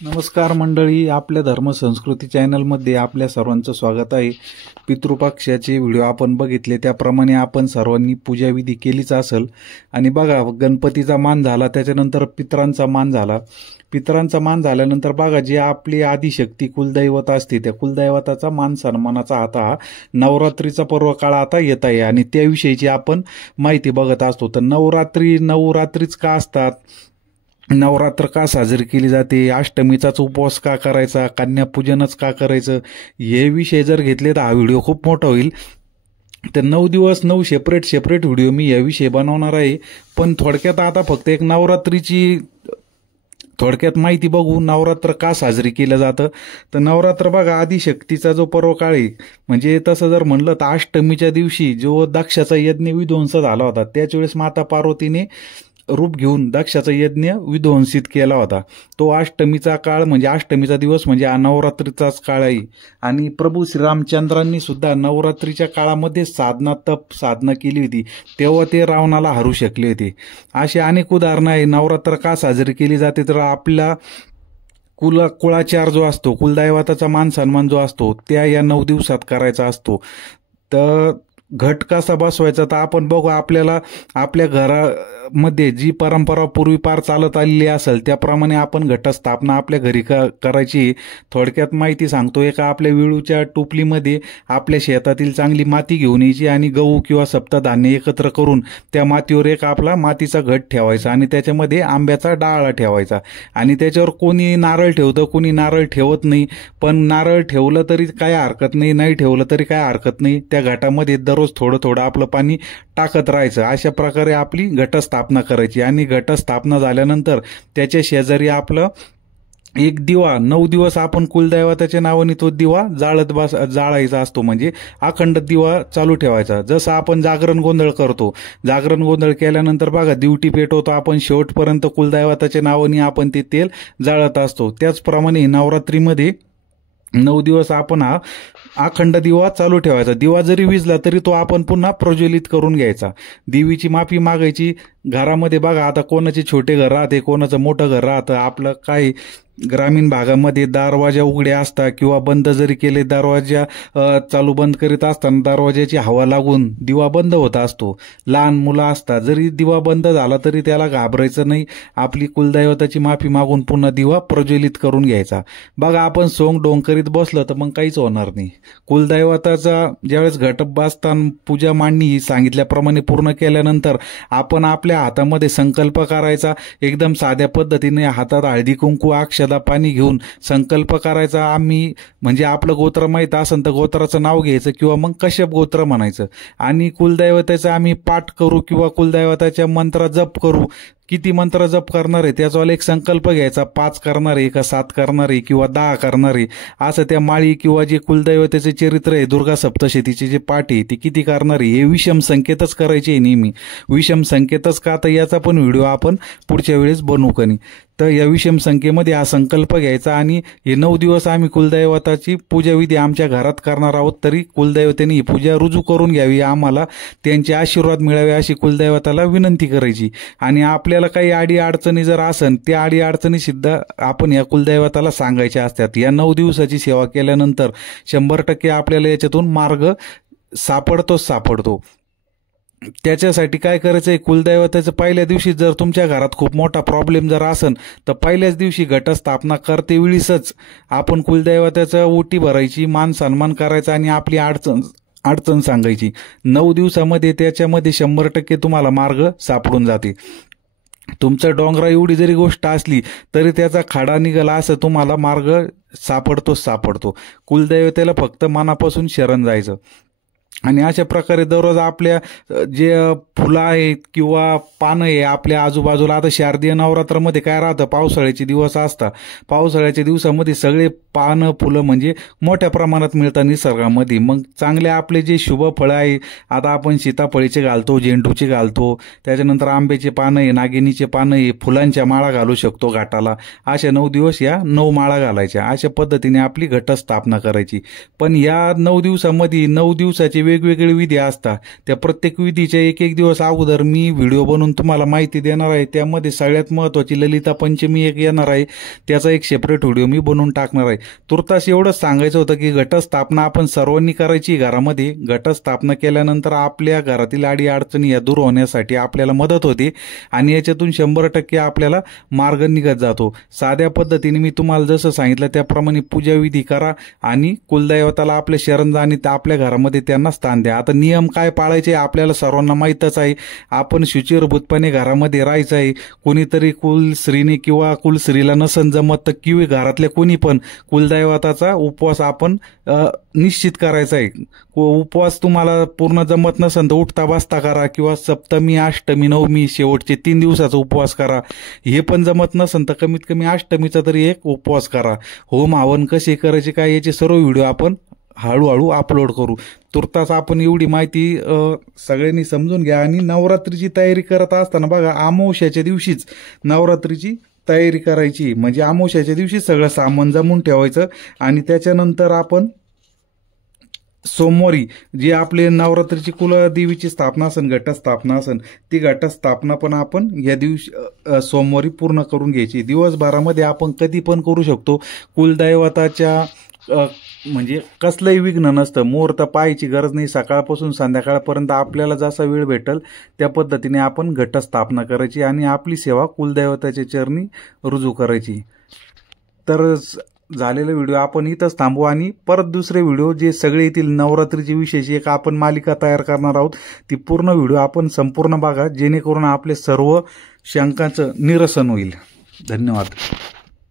नमस्कार मंडळी, आपल्या धर्मसंस्कृती चॅनलमध्ये आपल्या सर्वांचं स्वागत आहे. पितृपक्षाचे व्हिडिओ आपण बघितले, त्याप्रमाणे आपण सर्वांनी पूजाविधी केलीच असेल. आणि बघा, गणपतीचा मान झाला, त्याच्यानंतर पितरांचा मान झाला. पितरांचा मान झाल्यानंतर बघा, जे आपली आदिशक्ती कुलदैवत असते त्या कुलदैवताचा मान सन्मानाचा आता हा नवरात्रीचा पर्व काळ आता येत आहे आणि त्याविषयीची आपण माहिती बघत असतो. तर नवरात्रीच का असतात, नवरात्र का साजरी केली जाते, अष्टमीचाच उपवास का करायचा, कन्यापूजनच का करायचं, हे विषय जर घेतले तर हा व्हिडिओ खूप मोठा होईल. तर 9 दिवस 9 सेपरेट व्हिडिओ मी याविषयी बनवणार आहे. पण थोडक्यात आता फक्त एक नवरात्रीची थोडक्यात माहिती बघू. नवरात्र का साजरी केलं जातं, तर नवरात्र बघा आदिशक्तीचा जो पर्व काळ आहे, म्हणजे तसं जर म्हणलं तर अष्टमीच्या दिवशी जो दक्षाचा यज्ञ विध्वंस झाला होता, त्याच वेळेस माता पार्वतीने रूप घेऊन दक्षाचा यज्ञ विध्वंसित केला होता. तो अष्टमीचा काळ म्हणजे अष्टमीचा दिवस म्हणजे नवरात्रीचाच काळ आहे. आणि प्रभू श्रीरामचंद्रांनी सुद्धा नवरात्रीच्या काळामध्ये साधना केली होती, तेव्हा ते रावणाला हरू शकले होते. अशी अनेक उदाहरणं आहे. नवरात्र का साजरी केली जाते, तर आपला कुळाचार जो असतो, कुलदैवताचा मान सन्मान जो असतो, त्या या 9 दिवसात करायचा असतो. तर घट कसा बसवायचा, तर आपण बघू, आपल्याला आपल्या घरामध्ये जी परंपरा पूर्वीपार चालत आलेली असेल त्याप्रमाणे आपण घटस्थापना आपल्या घरी करायची. थोडक्यात माहिती सांगतो. एका आपल्या विळूच्या टोपलीमध्ये आपल्या शेतातील चांगली माती घेऊन यायची आणि गहू किंवा सप्तधान्य एकत्र करून त्या मातीवर एक आपला मातीचा घट ठेवायचा आणि त्याच्यामध्ये आंब्याचा डाळा ठेवायचा. आणि त्याच्यावर कोणी नारळ ठेवतं, कोणी नारळ ठेवत नाही. पण नारळ ठेवलं तरी काय हरकत नाही, नाही ठेवलं तरी काय हरकत नाही. त्या घटामध्ये दररोज थोडं आपलं पाणी टाकत राहायचं. अशा प्रकारे आपली घटस्थापना करायची. आणि घटस्थापना झाल्यानंतर त्याच्या शेजारी आपलं एक दिवा 9 दिवस आपण कुलदैवताच्या नावाने तो दिवा जाळायचा असतो, म्हणजे अखंड दिवा चालू ठेवायचा. जसं आपण जागरण गोंधळ करतो, जागरण गोंधळ केल्यानंतर बघा दिवटी पेटवतो आपण, शेवटपर्यंत कुलदैवताच्या नावाने आपण ते तेल जाळत असतो. त्याचप्रमाणे नवरात्रीमध्ये 9 दिवस आपण हा अखंड दिवा चालू ठेवायचा. दिवा जरी विझला तरी तो आपण पुन्हा प्रज्वलित करून घ्यायचा. देवीची माफी मागायची. घरामध्ये बघा, आता कोणाचे छोटे घर राहते, कोणाचं मोठं घर राहतं. आपलं काय ग्रामीण भागामध्ये दरवाजा उघडे असतात किंवा बंद जरी केले, दरवाजा चालू बंद करीत असताना दरवाजाची हवा लागून दिवा बंद होत असतो. लहान मुलं असतात, जरी दिवा बंद झाला तरी त्याला घाबरायचं नाही. आपली कुलदैवताची माफी मागून पुन्हा दिवा प्रज्वलित करून घ्यायचा. बघा, आपण सोंग डोंग करीत बसलं तर मग काहीच होणार नाही. कुलदैवताचा ज्यावेळेस घट बसताना पूजा मांडणी सांगितल्याप्रमाणे पूर्ण केल्यानंतर आपण आपल्या हातामध्ये संकल्प करायचा. एकदम साध्या पद्धतीने हातात हळदी कुंकू अक्षदा पाणी घेऊन संकल्प करायचा. आम्ही म्हणजे आपलं गोत्र माहीत असेल तर गोत्राचं नाव घ्यायचं किंवा मग कश्यप गोत्र म्हणायचं आणि कुलदैवताचा आम्ही पाठ करू किंवा कुलदैवताच्या मंत्र जप करू. किती मंत्र जप करणार आहे त्याचा एक संकल्प घ्यायचा. 5 करणार आहे का 7 करणार आहे किंवा 10 करणार आहे, असं त्या माळी किंवा जे कुलदैवतेचे चरित्र आहे, दुर्गा सप्तशतीचे जे पाठ आहे ते किती करणार आहे, हे विषम संकेतच करायचे आहे नेहमी. विषम संकेतच का, तर याचा पण व्हिडिओ आपण पुढच्या वेळेस बनवू कनी. तर या विषम संख्येमध्ये हा संकल्प घ्यायचा आणि हे 9 दिवस आम्ही कुलदैवताची पूजाविधी आमच्या घरात करणार आहोत, तरी कुलदैवतेने ही पूजा रुजू करून घ्यावी, आम्हाला त्यांचे आशीर्वाद मिळावे अशी कुलदैवताला विनंती करायची. आणि आपल्याला काही अडी अडचणी जर असन, त्या अडी अडचणी सुद्धा आपण या कुलदैवताला सांगायच्या असतात. या 9 दिवसाची सेवा केल्यानंतर 100% आपल्याला याच्यातून मार्ग सापडतो. त्याच्यासाठी काय करायचंय, कुलदैवताचं पहिल्या दिवशी जर तुमच्या घरात खूप मोठा प्रॉब्लेम जर असन तर पहिल्याच दिवशी घटस्थापना करते वेळीसच आपण कुलदैवताचं ओटी भरायची, मान सन्मान करायचा आणि आपली अडचण सांगायची. 9 दिवसामध्ये त्याच्यामध्ये 100% तुम्हाला मार्ग सापडून जाते. तुमचं डोंगरा एवढी जरी गोष्ट असली तरी त्याचा खाडा निघाला असं तुम्हाला मार्ग सापडतो. कुलदैवतेला फक्त मनापासून शरण जायचं. आणि अशा प्रकारे दररोज आपल्या जे फुलं आहेत किंवा पानं आहे आपल्या आजूबाजूला, आता शारदीय नवरात्रामध्ये काय राहतं, पावसाळ्याचे दिवस असतात. पावसाळ्याच्या दिवसामध्ये सगळे पानं फुलं म्हणजे मोठ्या प्रमाणात मिळतात निसर्गामध्ये. मग चांगले आपले जे शुभ फळं आहे, आता आपण सीताफळीचे घालतो, झेंडूचे घालतो, त्याच्यानंतर आंब्याचे पानं आहे, नागिनीचे पानं आहे, फुलांच्या माळा घालू शकतो घाटाला. अशा 9 दिवस या 9 माळा घालायच्या. अशा पद्धतीने आपली घटस्थापना करायची. पण या 9 दिवसामध्ये 9 दिवसाचे वेगवेगळे विधी असतात. त्या प्रत्येक विधीच्या एक एक दिवस अगोदर मी व्हिडिओ बनवून तुम्हाला माहिती देणार आहे. त्यामध्ये सगळ्यात महत्त्वाची ललिता पंचमी एक येणार आहे, त्याचा एक सेपरेट व्हिडिओ मी बनवून टाकणार आहे. तुर्तास एवढंच सांगायचं होतं की घटस्थापना आपण सर्वांनी करायची घरामध्ये. घटस्थापना केल्यानंतर आपल्या घरातील अडीअडचणी या दूर होण्यासाठी आपल्याला मदत होते आणि याच्यातून 100% आपल्याला मार्ग निघत जातो. साध्या पद्धतीने मी तुम्हाला जसं सांगितलं त्याप्रमाणे पूजाविधी करा आणि कुलदैवताला आपल्या शरण जा आणि आपल्या घरामध्ये त्यांना स्थान द्या. आता नियम काय पाळायचे आपल्याला सर्वांना माहीतच आहे. आपण शुचिरभूतपणे घरामध्ये राहायचं आहे. कोणीतरी कुलस्त्रीने किंवा कुलस्त्रीला नसन जमत तर किंवा घरातल्या कोणी पण कुलदैवताचा उपवास आपण निश्चित करायचा आहे. उपवास तुम्हाला पूर्ण जमत नसेल तर उठता बसता करा किंवा सप्तमी अष्टमी नवमी शेवटचे 3 दिवसाचा उपवास करा. हे पण जमत नसेल तर कमीत कमी अष्टमीचा तरी एक उपवास करा. होम हवन कसे करायचे काय याचे सर्व व्हिडिओ आपण हळूहळू अपलोड करू. तुर्तास आपण एवढी माहिती सगळ्यांनी समजून घ्या. आणि नवरात्रीची तयारी करत असताना बघा अमावस्याच्या दिवशीच नवरात्रीची तयारी करायची, म्हणजे अमावस्याच्या दिवशी सगळं सामान जमून ठेवायचं आणि त्याच्यानंतर आपण सोमवारी जी आपले नवरात्रीची कुलदेवीची स्थापना असेल, घटस्थापना असेल, ती घटस्थापना पण आपण या दिवशी सोमवारी पूर्ण करून घ्यायची. दिवसभरामध्ये आपण कधी पण करू शकतो. कुलदैवताच्या म्हणजे कसलंही विघ्न नसतं. मुहूर्त पाहायची गरज नाही. सकाळपासून संध्याकाळपर्यंत आपल्याला जसा वेळ भेटेल त्या पद्धतीने आपण घटस्थापना करायची आणि आपली सेवा कुलदैवताच्या चरणी रुजू करायची. तर झालेला व्हिडिओ आपण इथंच थांबू आणि परत दुसरे व्हिडिओ जे सगळे येतील नवरात्रीची विशेष एक आपण मालिका तयार करणार आहोत. ती पूर्ण व्हिडिओ आपण संपूर्ण बघा जेणेकरून आपले सर्व शंकांचं निरसन होईल. धन्यवाद.